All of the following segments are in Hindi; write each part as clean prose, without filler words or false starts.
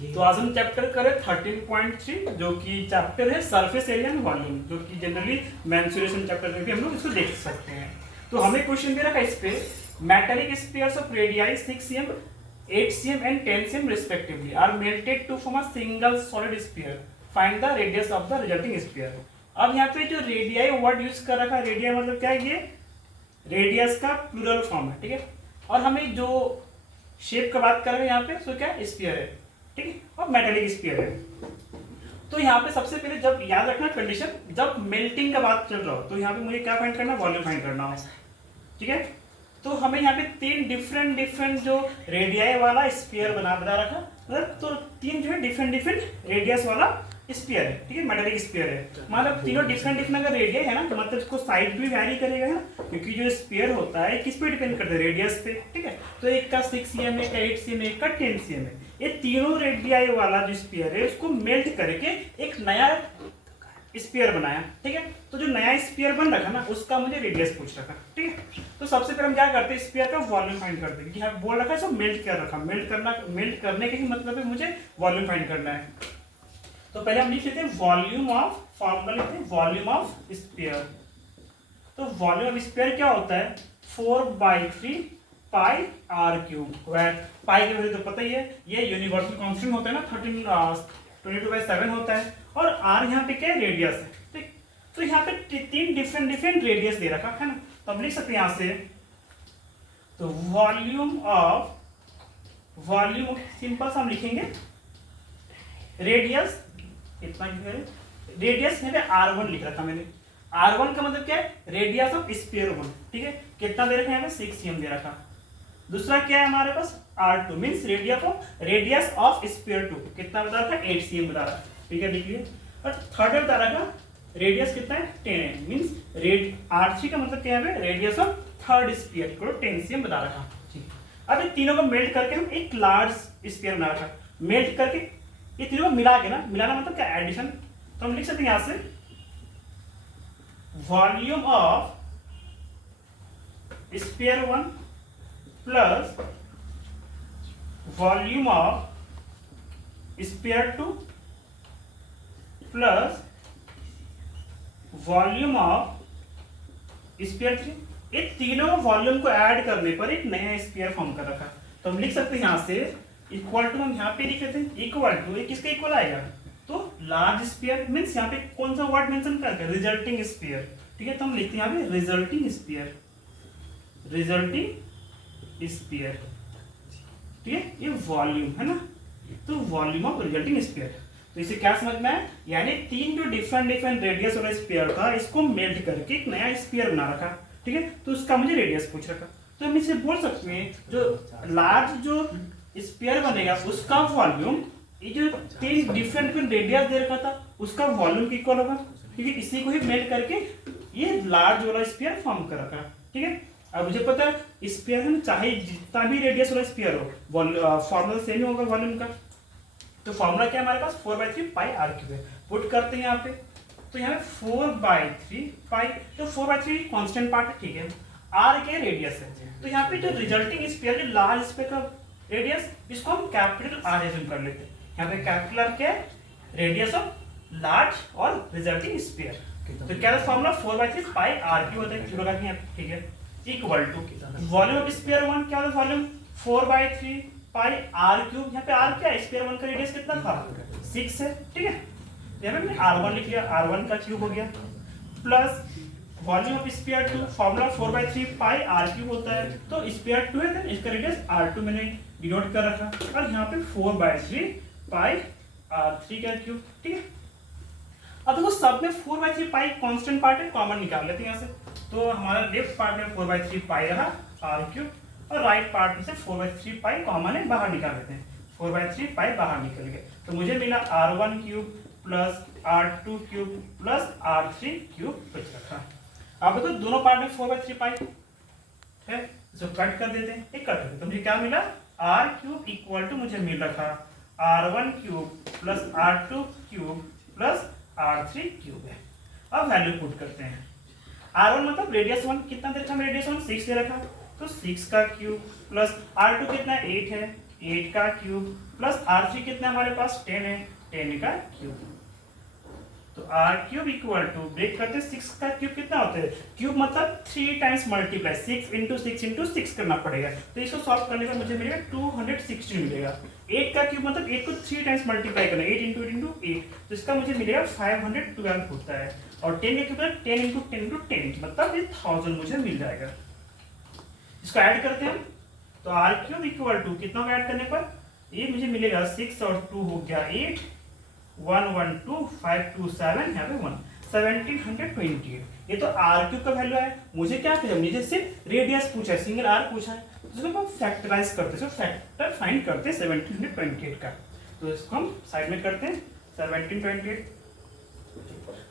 तो आज हम चैप्टर करें 13.3 जो कि चैप्टर है सरफेस एरिया एंड वॉल्यूम, जो कि जनरली मेंसुरेशन चैप्टर में भी हम लोग इसको देख सकते हैं। तो हमें क्वेश्चन दे रखा है इस पे, metallic spheres of radii 6 cm, 8 cm and 10 cm respectively are melted to form a single solid sphere, find the radius of the resulting sphere. अब यहाँ पे जो रेडियाई वर्ड यूज कर रखा है, रेडियाई मतलब क्या है, ये रेडियस का प्लूरल फॉर्म है, ठीक है। और हमें जो शेप का बात कर रहे हैं यहाँ पे, सो क्या स्फीयर है, ठीक है, और मेटालिक स्फीयर है। तो यहाँ पे सबसे पहले जब याद रखना कंडीशन, जब मेल्टिंग का बात चल रहा हो तो यहाँ पे मुझे क्या फाइंड करना है, वॉल्यूम फाइंड करना हो, ठीक है। तो हमें यहाँ पे तीन डिफरेंट जो रेडियाई वाला स्फीयर बता रखा, मतलब तो तीन जो है डिफरेंट रेडियस वाला स्फीयर है, ठीक है, मेटालिक स्फीयर है। मतलब तीनों डिफरेंट अगर रेडियस है ना, तो मतलब इसको साइज भी वैरी करेगा है ना, क्योंकि जो स्फीयर होता है किस पे डिपेंड करता है, रेडियस पे, ठीक है। तो एक का 6 cm, एक का 8 cm, एक का 10 cm है। ये तीनों रेडियाई वाला जो स्फीयर है उसको मेल्ट करके एक नया स्फीयर बनाया, ठीक है। तो जो नया स्फीयर बन रखा ना, उसका मुझे रेडियस पूछ रखा, ठीक है। तो सबसे पहले हम क्या करते हैं, स्फीयर का वॉल्यूम फाइंड करते हैं कि हाँ बोल रखा है सब मेल्ट कर रखा, मेल्ट करने के ही मतलब है मुझे वॉल्यूम फाइंड करना है। तो पहले हम लिख लेते हैं वॉल्यूम ऑफ, फॉर्मूला लिखते हैं वॉल्यूम ऑफ स्फीयर। तो वॉल्यूम ऑफ स्फीयर क्या होता है, 4/3 पाई आर क्यूब। पाई की वैल्यू तो पता ही है, ये यूनिवर्सल कांस्टेंट होता है ना, 22/7 होता है, और आर यहाँ पे क्या है, रेडियस है, ठीक। तो यहाँ पे तीन डिफरेंट रेडियस दे रखा है ना, तो हम लिख सकते हैं यहाँ से, तो वॉल्यूम सिंपल सा हम लिखेंगे रेडियस, इतना रेडियस यहाँ पे R1 लिख रखा मैंने। R1 का मतलब क्या है, रेडियस ऑफ स्फीयर 1, ठीक है। कितना दे रखा है यहाँ पे, 6 cm दे रखा। दूसरा क्या है हमारे पास, R2 means radius of sphere 2, कितना बता रखा, 8 cm बता रहा, ठीक है, लिखिए। और थर्ड बता रखा रेडियस कितना है, 10 है, मींस R3 का मतलब क्या है, रेडियस ऑफ थर्ड स्फीयर को 10 cm बता रखा, ठीक है। अब इन तीनों को मेल्ट करके हम एक लार्ज स्फीयर बना रखा, मेल्ट करके ये तीनों को मिला के ना, मिलाना मतलब क्या, एडिशन। तो हम लिख सकते हैं यहां से volume of sphere 1 plus volume of sphere 2 plus volume of sphere 3, ये तीनों वॉल्यूम को ऐड करने पर एक नया स्फीयर फॉर्म कर रखा। तो हम लिख सकते हैं यहां से इक्वल टू, हम यहाँ पे लिख लेते हैं इक्वल टू, ये किसके इक्वल आएगा, तो लार्ज स्फीयर मींस यहाँ पे कौन सा वर्ड मेंशन करके, रिजल्टिंग स्फीयर, ठीक है। तो हम लिखते हैं यहाँ पे रिजल्टिंग स्फीयर, ठीक है, ये वॉल्यूम है ना, तो वॉल्यूम ऑफ रिजल्टिंग स्फीयर। तो इसे क्या समझ में है, यानी तीन जो डिफरेंट रेडियस वाला स्फीयर था, इसको मेल्ट करके एक नया स्फीयर बना रखा, ठीक है। तो उसका मुझे रेडियस पूछ रखा। तो हम इसे बोल सकते हैं जो लार्ज जो स्फीयर बनेगा उसका वॉल्यूम, ये जो तीन डिफरेंट रेडियस दे रखा था उसका वॉल्यूम इक्वल होगा, ठीक है। इसी को ही मेल्ट करके ये लार्ज वाला स्फीयर फॉर्म कर रखा, ठीक है। अब मुझे पता है स्फीयर में चाहे जितना भी रेडियस वाला स्फीयर हो, फॉर्मूला सेम ही होगा वॉल्यूम का। तो फॉर्मूला क्या है हमारे पास, 4/3 पाई आर क्यूब है। पुट करते हैं यहाँ पे, तो यहाँ पे 4/3 पाई, तो 4/3 कांस्टेंट पार्ट है, ठीक है। आर के रेडियस है, तो यहाँ पे जो रिजल्टिंग स्फीयर, जो लार्ज स्फीयर का रेडियस, इसको हम कैपिटल आर एज्यूम कर लेते हैं। यहाँ पे कैपिटल आर क्या है, रेडियस ऑफ लार्ज और रिजल्टिंग स्फीयर। तो क्या फॉर्मूला 4/3 पाई आर क्यूब होता है, ठीक है, equal to volume of sphere 1 क्या होता है, वॉल्यूम 4/3 पाई आर क्यूब। यहाँ पे आर क्या है, स्फीयर 1 का रेडियस कितना था, 6 है, ठीक है। यहाँ पे मैंने R1 लिख लिया, R1 का क्यूब हो गया, plus volume of sphere 2, formula 4/3 pi R cube होता है, तो स्फीयर 2 है, देन इसका रेडियस R2 मैंने डिनोट कर रखा, और यहाँ पे 4/3 पाई R3 का क्यूब, ठीक है। अब देखो सब में 4/3 पाई कांस्टेंट पार्ट है, कॉमन निकाल लेते हैं यहाँ से। तो हमारा लेफ्ट पार्ट में 4/3 पाई रहा आर क्यूब, और राइट पार्ट में से 4/3 पाई कॉमन है, बाहर निकाल लेते हैं, 4/3 पाई बाहर निकल गए। तो मुझे मिला R1 cube plus R2 cube plus R3 cube बच रखा। अब देखो दोनों पार्ट में 4/3 पाई है, इसको कट कर देते हैं, एक कट करते, तो मुझे क्या मिला, R क्यूब इक्वल टू मुझे मिल रखा R1 cube plus R2 cube plus R3 cube है। अब वैल्यू पुट करते हैं, R1 मतलब रेडियस 1 कितना दे रखा, रेडियस 1 6 दे रखा, तो 6 का क्यूब प्लस R2 कितना 8 है, 8 का क्यूब प्लस R3 कितना हमारे पास 10 है, 10 का क्यूब। तो R cube equal to break करते 6 का क्यूब कितना होता है, क्यूब मतलब 3 टाइम्स मल्टीप्लाई 6 इंटू 6 इंटू 6 करना पड़ेगा। तो इसको सॉल्व करने पर मुझे मिलेगा 216 मिलेगा। 8 का क्यूब मतलब 8 को 3 टाइम्स मल्टीप्लाई करना, 8 इंटू 8 इंटू 8, तो इसका मुझे मिलेगा 512 होता है। और 10 का क्यूब मतलब 10 इंटू 10 इंटू 10, मतलब ये 1000 मुझे मिल जाएगा। इसको ऐड करते हैं तो R क्यूब इक्वल टू कितना ऐड करने पर ये मुझे मिलेगा 6 और 2 हो गया 8, 1 1 2 5 2 7 यहाँ पे 1 1728। ये तो R क्यूब का वैल्यू है। मुझे क्या चाहिए, मुझे सिर्फ रेडियस पूछा है, सिंगल R पूछा है, तो इसको हम फैक्टराइज करते हैं, फैक्टर फाइंड करते हैं 1728 का। तो इसको हम साइड में करते हैं 1728,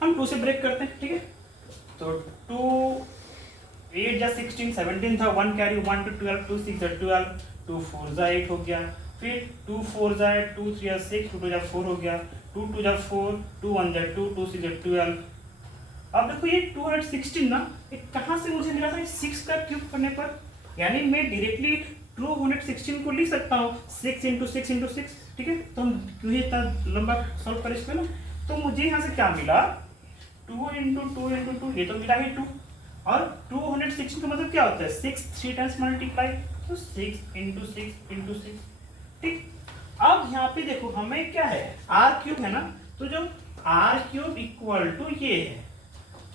हम 2 से ब्रेक करते हैं, ठीक है। तो 2 8 जा 16, 17 था, 1 कैरी 1 to 12, 2 6 जा 12, 2 4 जा 8 हो गया, फिर 2 4 जा 8, 2 3 जा 6, 2 2 जा 4 हो गया, 2 2 जा 4, 2 1 जा 2, 2 6 जा 12। अब देखो ये 216 ना, ये कहाँ से मुझे मिला था, 6 का क्यूब करने पर, यानी मैं डायरेक्टली 216 को लिख सकता हूँ 6 इंटू 6 इंटू 6, ठीक है। तो हम क्यों ही इतना लंबा सॉल्व कर इसमें ना, तो मुझे यहाँ से क्या मिला 2 इंटू 2 इंटू 2, ये तो मिला ही 2, और 216 का मतलब क्या होता है 6 3 टाइम्स मल्टीप्लाई, तो 6 इंटू 6 इंटू 6, ठीक। अब यहाँ पे देखो हमें क्या है R क्यूब है ना, तो जो R क्यूब इक्वल टू ये है।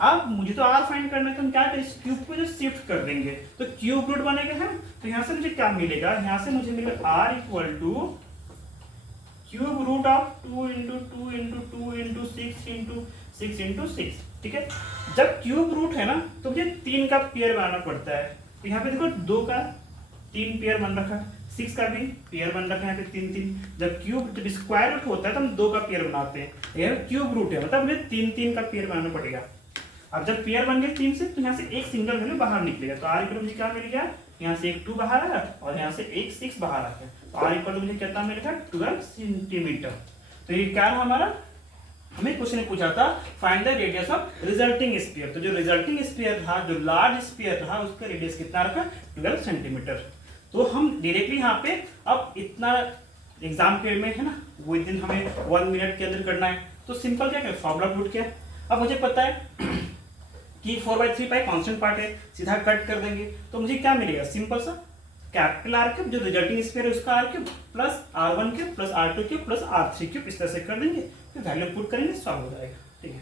अब मुझे तो R फाइंड करना है, तो हम क्या करें, इस क्यूब को जो शिफ्ट कर देंगे तो क्यूब रूट बनेगा है। तो यहाँ से मुझे क्या मिलेगा, यहाँ से मुझे मिलेगा R equal to cube root of 2 into 2 into 2 into 6 into 6 into 6, ठीक है। जब क्यूब रूट है ना तो मुझे 3 का पेयर बनाना पड़ता है। तो यहाँ पे देखो 2 का 3 पेयर बन रखा है, 6 का भी पेयर बन रखा है, यहाँ पे 3 3। जब स्क्वायर रूट होता है तो हम 2 का पेयर बनाते हैं, यह क्यूब रूट है मतलब मुझे 3 3 का पेयर बनाना पड़ेगा। अब जब पेयर बन गए 3 से, तो यहाँ से एक सिंगल वैल्यू बाहर निकलेगा, तो R इक्वल मुझे क्या मिल गया, यहाँ से एक 2 बाहर आया और यहाँ से एक 6 बाहर आ गया, तो R इक्वल मुझे कितना मिलेगा 12 सेंटीमीटर। तो ये क्या रहा हमारा, हमें क्वेश्चन ने पूछा था find the radius of resulting sphere. तो जो रिजल्टिंग स्फीयर था, जो लार्ज स्फीयर रहा, उसका रेडियस कितना रखा 12 सेंटीमीटर। तो हम डायरेक्टली यहाँ पे अब इतना एग्जाम पीरियड में है ना, वो दिन हमें 1 मिनट के अंदर करना है, तो सिंपल क्या है फॉर्मूला पुट किया। अब मुझे पता है कि 4/3 पाई कांस्टेंट पार्ट है, सीधा कट कर देंगे तो मुझे क्या मिलेगा, सिंपल सा कैपिटल R क्यूब जो रिजल्टिंग स्फीयर है उसका R cube plus R1 cube plus R2 cube plus R3 cube, इस तरह से कर देंगे, फिर वैल्यू पुट करेंगे, सॉल्व हो जाएगा, ठीक है।